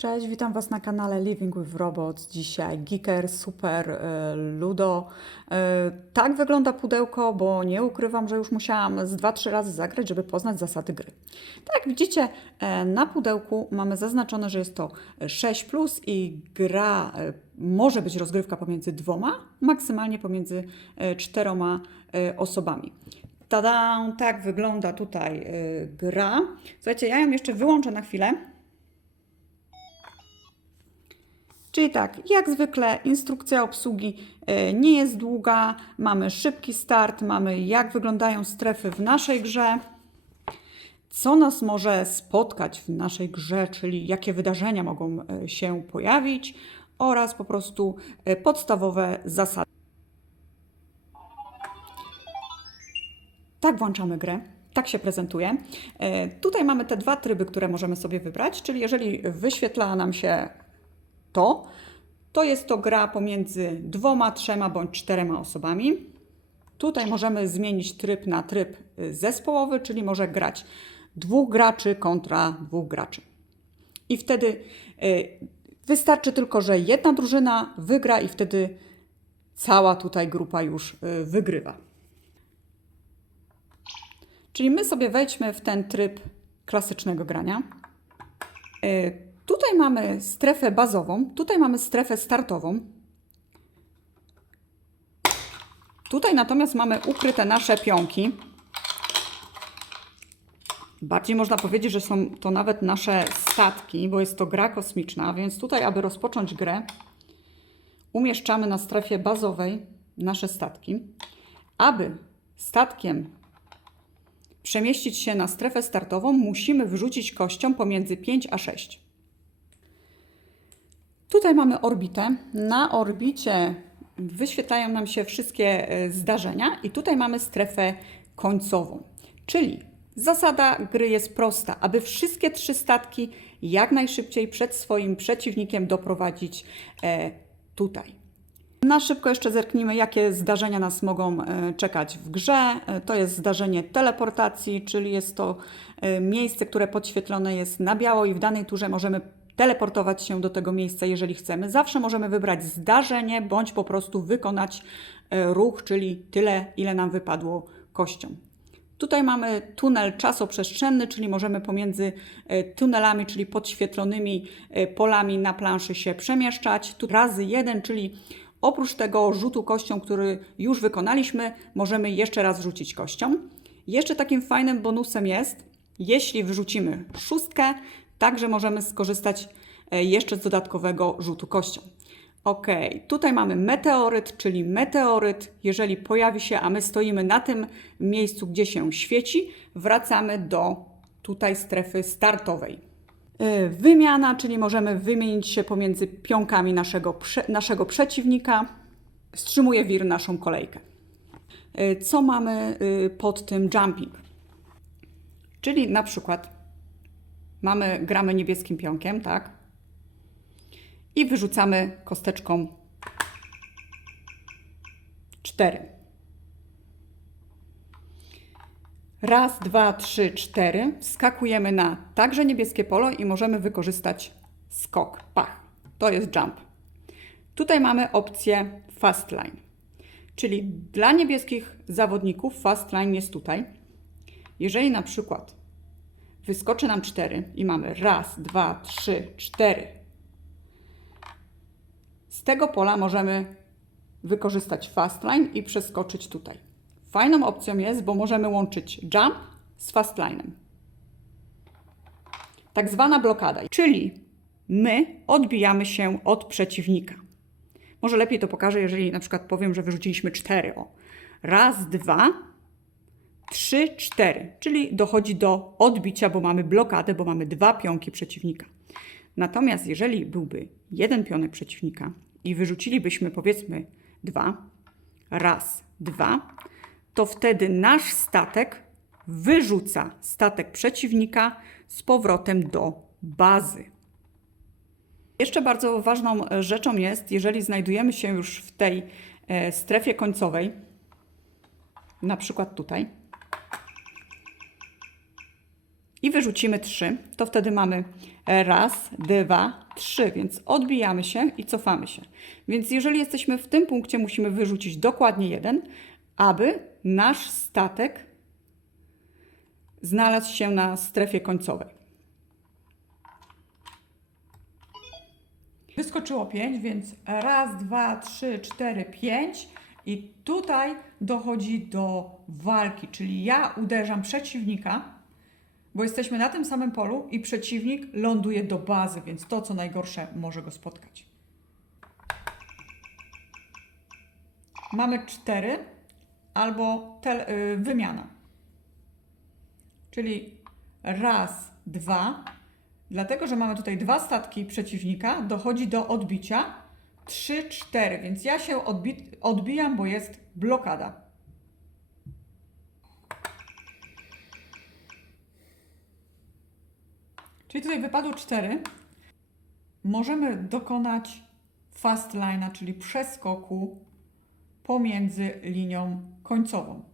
Cześć, witam Was na kanale Living with Robots. Dzisiaj Geeker, Super, Ludo. Tak wygląda pudełko, bo nie ukrywam, że już musiałam z 2-3 razy zagrać, żeby poznać zasady gry. Tak jak widzicie, na pudełku mamy zaznaczone, że jest to 6+, i gra może być rozgrywka pomiędzy 2, maksymalnie pomiędzy 4 osobami. Tada! Tak wygląda tutaj gra. Słuchajcie, ja ją jeszcze wyłączę na chwilę. Czyli tak, jak zwykle instrukcja obsługi nie jest długa, mamy szybki start, mamy jak wyglądają strefy w naszej grze, co nas może spotkać w naszej grze, czyli jakie wydarzenia mogą się pojawić oraz po prostu podstawowe zasady. Tak włączamy grę. Tak się prezentuje. Tutaj mamy te dwa tryby, które możemy sobie wybrać, czyli jeżeli wyświetla nam się to jest to gra pomiędzy 2, 3 bądź 4 osobami. Tutaj możemy zmienić tryb na tryb zespołowy, czyli może grać 2 graczy kontra 2 graczy. I wtedy wystarczy tylko, że jedna drużyna wygra i wtedy cała tutaj grupa już wygrywa. Czyli my sobie wejdźmy w ten tryb klasycznego grania. Tutaj mamy strefę bazową, tutaj mamy strefę startową. Tutaj natomiast mamy ukryte nasze pionki. Bardziej można powiedzieć, że są to nawet nasze statki, bo jest to gra kosmiczna, więc tutaj, aby rozpocząć grę, umieszczamy na strefie bazowej nasze statki. Aby statkiem przemieścić się na strefę startową, musimy wrzucić kością pomiędzy 5 a 6. Tutaj mamy orbitę. Na orbicie wyświetlają nam się wszystkie zdarzenia i tutaj mamy strefę końcową. Czyli zasada gry jest prosta, aby wszystkie 3 statki jak najszybciej przed swoim przeciwnikiem doprowadzić tutaj. Na szybko jeszcze zerknijmy, jakie zdarzenia nas mogą czekać w grze. To jest zdarzenie teleportacji, czyli jest to miejsce, które podświetlone jest na biało i w danej turze możemy teleportować się do tego miejsca, jeżeli chcemy. Zawsze możemy wybrać zdarzenie, bądź po prostu wykonać ruch, czyli tyle, ile nam wypadło kością. Tutaj mamy tunel czasoprzestrzenny, czyli możemy pomiędzy tunelami, czyli podświetlonymi polami na planszy się przemieszczać. Tu razy 1, czyli oprócz tego rzutu kością, który już wykonaliśmy, możemy jeszcze raz rzucić kością. Jeszcze takim fajnym bonusem jest, jeśli wrzucimy 6, także możemy skorzystać jeszcze z dodatkowego rzutu kością. Ok, tutaj mamy meteoryt, czyli meteoryt, jeżeli pojawi się, a my stoimy na tym miejscu, gdzie się świeci, wracamy do tutaj strefy startowej. Wymiana, czyli możemy wymienić się pomiędzy pionkami naszego przeciwnika. Wstrzymuje wir naszą kolejkę. Co mamy pod tym jumping? Czyli na przykład gramy niebieskim pionkiem, tak? I wyrzucamy kosteczką 4. Raz, 2, 3, 4. Skakujemy na także niebieskie pole i możemy wykorzystać skok. Pach. To jest jump. Tutaj mamy opcję fast line. Czyli dla niebieskich zawodników fast line jest tutaj. Jeżeli na przykład wyskoczy nam 4 i mamy raz, 2, 3, 4. Z tego pola możemy wykorzystać fast line i przeskoczyć tutaj. Fajną opcją jest, bo możemy łączyć jump z fast line'em. Tak zwana blokada, czyli my odbijamy się od przeciwnika. Może lepiej to pokażę, jeżeli na przykład powiem, że wyrzuciliśmy 4. O. Raz, 2, 3, 4, czyli dochodzi do odbicia, bo mamy blokadę, bo mamy 2 pionki przeciwnika. Natomiast jeżeli byłby 1 pionek przeciwnika i wyrzucilibyśmy powiedzmy 2, raz, 2, to wtedy nasz statek wyrzuca statek przeciwnika z powrotem do bazy. Jeszcze bardzo ważną rzeczą jest, jeżeli znajdujemy się już w tej strefie końcowej, na przykład tutaj, i wyrzucimy 3, to wtedy mamy raz, dwa, 3, więc odbijamy się i cofamy się. Więc jeżeli jesteśmy w tym punkcie, musimy wyrzucić dokładnie 1, aby nasz statek znalazł się na strefie końcowej. Wyskoczyło 5, więc raz, dwa, 3, 4, 5 i tutaj dochodzi do walki, czyli ja uderzam przeciwnika, bo jesteśmy na tym samym polu i przeciwnik ląduje do bazy, więc to, co najgorsze, może go spotkać. Mamy 4 albo wymiana. Czyli raz, dwa. Dlatego, że mamy tutaj 2 statki przeciwnika, dochodzi do odbicia 3, 4, więc ja się odbijam, bo jest blokada. Czyli tutaj wypadło 4. Możemy dokonać fast line'a, czyli przeskoku pomiędzy linią końcową.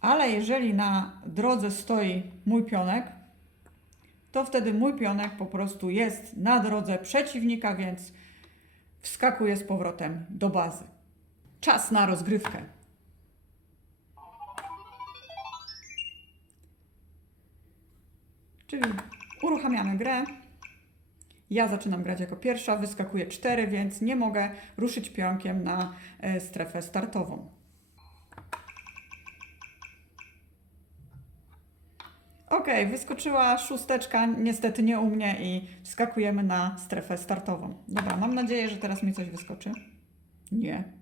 Ale jeżeli na drodze stoi mój pionek, to wtedy mój pionek po prostu jest na drodze przeciwnika, więc wskakuje z powrotem do bazy. Czas na rozgrywkę. Czyli uruchamiamy grę. Ja zaczynam grać jako pierwsza, wyskakuje 4, więc nie mogę ruszyć pionkiem na strefę startową. Ok, wyskoczyła 6, niestety nie u mnie i wskakujemy na strefę startową. Dobra, mam nadzieję, że teraz mi coś wyskoczy. Nie.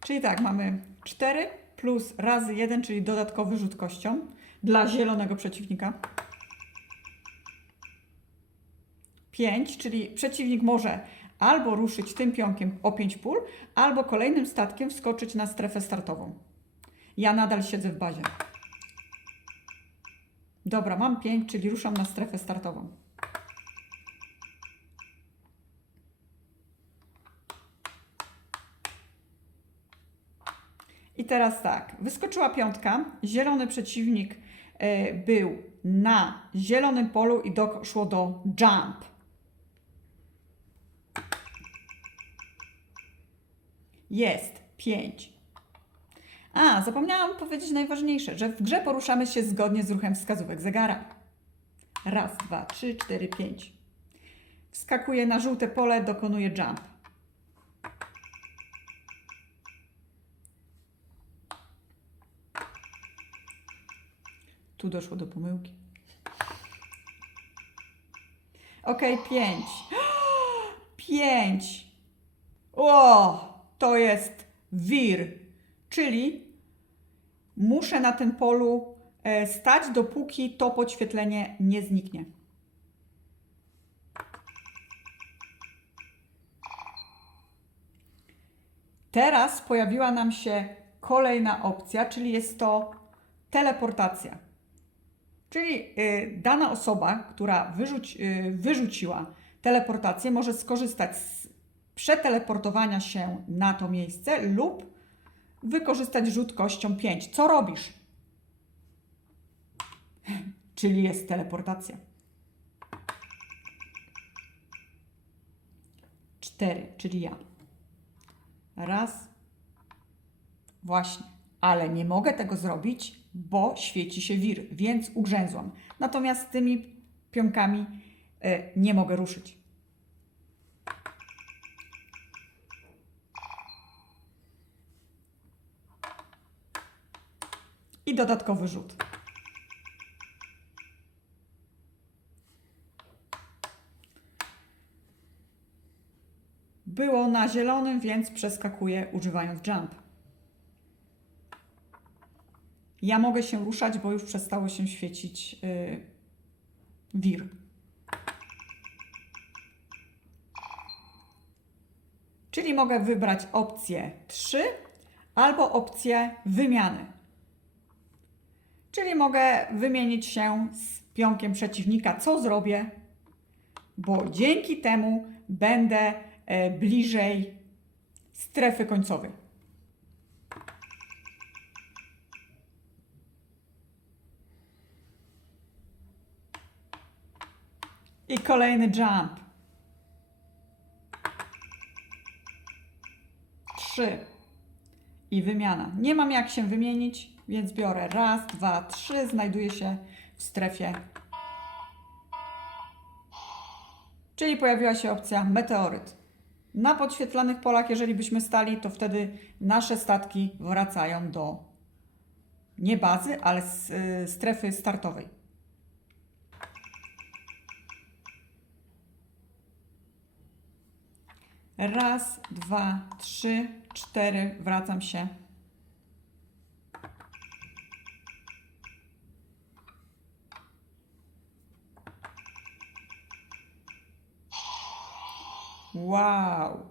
Czyli tak, mamy 4 plus razy 1, czyli dodatkowy rzut kością dla zielonego przeciwnika. 5, czyli przeciwnik może albo ruszyć tym pionkiem o 5 pól, albo kolejnym statkiem wskoczyć na strefę startową. Ja nadal siedzę w bazie. Dobra, mam 5, czyli ruszam na strefę startową. I teraz tak, wyskoczyła 5, zielony przeciwnik był na zielonym polu i doszło do jump. Jest 5. A, zapomniałam powiedzieć najważniejsze, że w grze poruszamy się zgodnie z ruchem wskazówek zegara. Raz, 2, 3, 4, 5. Wskakuje na żółte pole, dokonuje jump. Tu doszło do pomyłki. Ok, 5. 5. O, to jest wir, czyli muszę na tym polu stać, dopóki to podświetlenie nie zniknie. Teraz pojawiła nam się kolejna opcja, czyli jest to teleportacja. Czyli dana osoba, która wyrzuciła teleportację, może skorzystać z przeteleportowania się na to miejsce lub wykorzystać rzut kością 5. Co robisz? Czyli jest teleportacja. 4, czyli ja. Raz. Właśnie. Ale nie mogę tego zrobić, bo świeci się wir, więc ugrzęzłam. Natomiast tymi pionkami nie mogę ruszyć. I dodatkowy rzut. Było na zielonym, więc przeskakuję używając jump. Ja mogę się ruszać, bo już przestało się świecić wir. Czyli mogę wybrać opcję 3 albo opcję wymiany. Czyli mogę wymienić się z pionkiem przeciwnika. Co zrobię? Bo dzięki temu będę bliżej strefy końcowej. I kolejny jump. 3. I wymiana. Nie mam jak się wymienić, więc biorę raz, dwa, trzy. Znajduję się w strefie. Czyli pojawiła się opcja meteoryt. Na podświetlanych polach, jeżeli byśmy stali, to wtedy nasze statki wracają do nie bazy, ale z strefy startowej. Raz, dwa, trzy, cztery. Wracam się. Wow!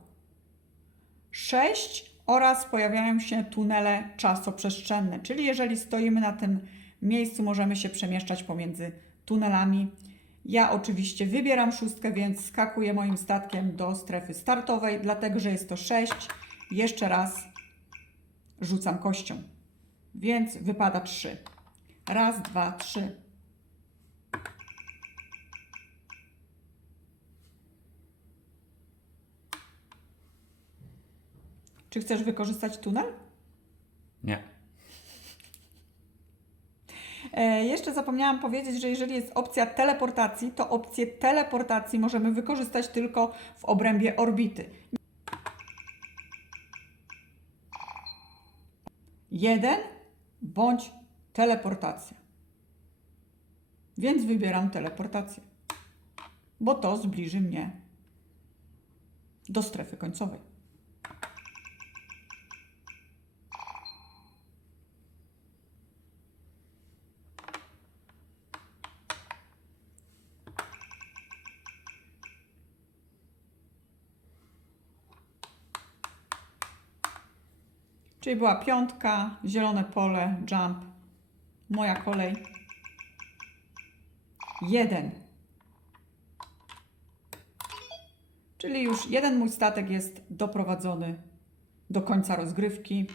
6 oraz pojawiają się tunele czasoprzestrzenne, czyli jeżeli stoimy na tym miejscu, możemy się przemieszczać pomiędzy tunelami. Ja oczywiście wybieram 6, więc skakuję moim statkiem do strefy startowej, dlatego że jest to 6. Jeszcze raz rzucam kością, więc wypada 3. Raz, dwa, trzy. Czy chcesz wykorzystać tunel? Nie. Jeszcze zapomniałam powiedzieć, że jeżeli jest opcja teleportacji, to opcję teleportacji możemy wykorzystać tylko w obrębie orbity. 1 bądź teleportacja. Więc wybieram teleportację, bo to zbliży mnie do strefy końcowej. Czyli była 5, zielone pole, jump, moja kolej. 1. Czyli już jeden mój statek jest doprowadzony do końca rozgrywki.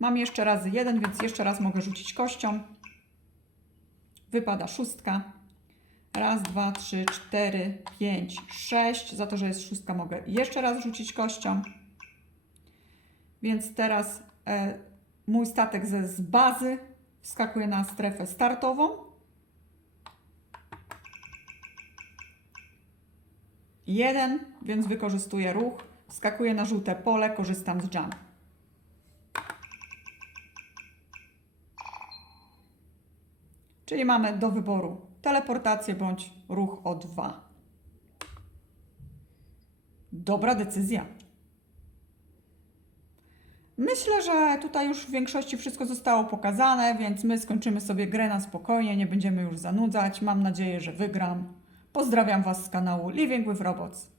Mam jeszcze razy 1, więc jeszcze raz mogę rzucić kością. Wypada 6. Raz, dwa, trzy, 4, 5, 6. Za to, że jest 6, mogę jeszcze raz rzucić kością. Więc teraz mój statek z bazy wskakuje na strefę startową. 1, więc wykorzystuję ruch. Wskakuję na żółte pole, korzystam z jump. Czyli mamy do wyboru teleportację bądź ruch o 2. Dobra decyzja. Myślę, że tutaj już w większości wszystko zostało pokazane, więc my skończymy sobie grę na spokojnie, nie będziemy już zanudzać. Mam nadzieję, że wygram. Pozdrawiam Was z kanału Living with Robots.